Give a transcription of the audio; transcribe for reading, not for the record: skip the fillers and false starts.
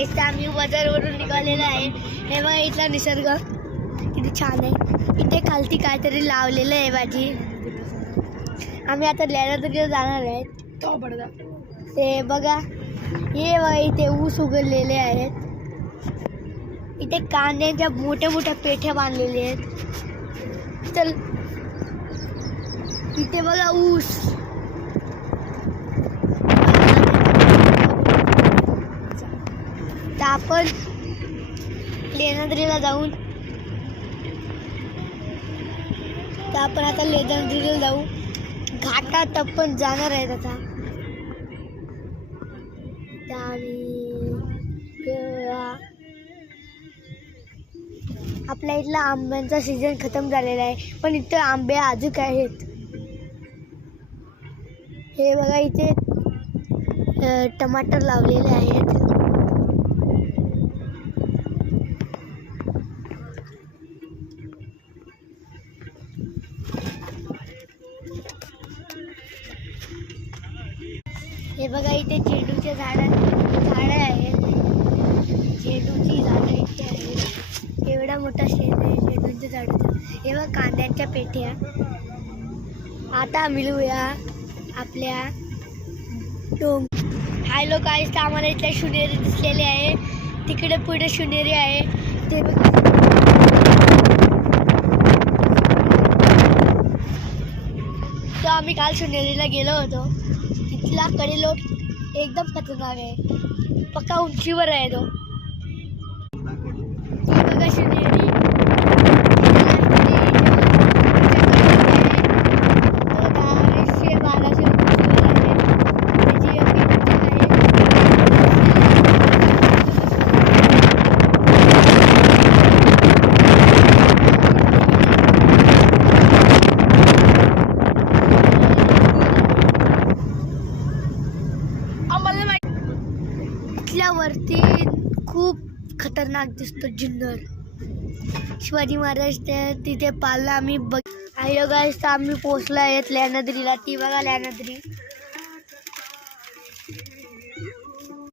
गाईस, आम्ही बाजारवरून निघालेलो आहे. हे बघा इथला निसर्ग किती छान आहे. इथे खालती काहीतरी लावलेलं आहे भाजी. आम्ही आता लॅनद्रीला जाणार आहे. ते बघा, हे बघा इथे ऊस उगवलेले आहेत. इथे कांद्याच्या मोठ्या मोठ्या पेठ्या बांधलेल्या आहेत. चल, इथे बघा ऊस. तर आपण लेण्याद्रीला जाऊन आता लेण्याद्रीला जाऊ. घाटात आपण जाणार आहेत आता. आपल्या इथला आंब्यांचा सीझन खतम झालेला आहे, पण इथे आंबे अजून आहेत. हे बघा इथे टमाटर लावलेले आहेत. हे बघा इथे झेंडूचे झाडं आहेत. झेंडूची झाडं इथे आहेत. एवढा मोठा शेत आहे झेंडूच्या झाडाचा. हे बघा कांद्यांच्या पेट्या. आता मिळूया आपल्या हाय लोक आहेत. आम्हाला इथे शिवनेरी दिसलेली आहे. तिकडे पुढे शिवनेरी आहे. ते आम्ही काल शिवनेरीला गेलो होतो. तिथला कडेलोट एकदम खतरनाक आहे. पक्का उंचीवर आहे तो. बघा शिवनेरी. वरती खूप खतरनाक दिसतो जुन्नर. शिवाजी महाराज तिथे पाला आम्ही बघ. आम्ही पोहोचलो आहेत लेण्याद्रीला. ती बघा लेण्याद्री.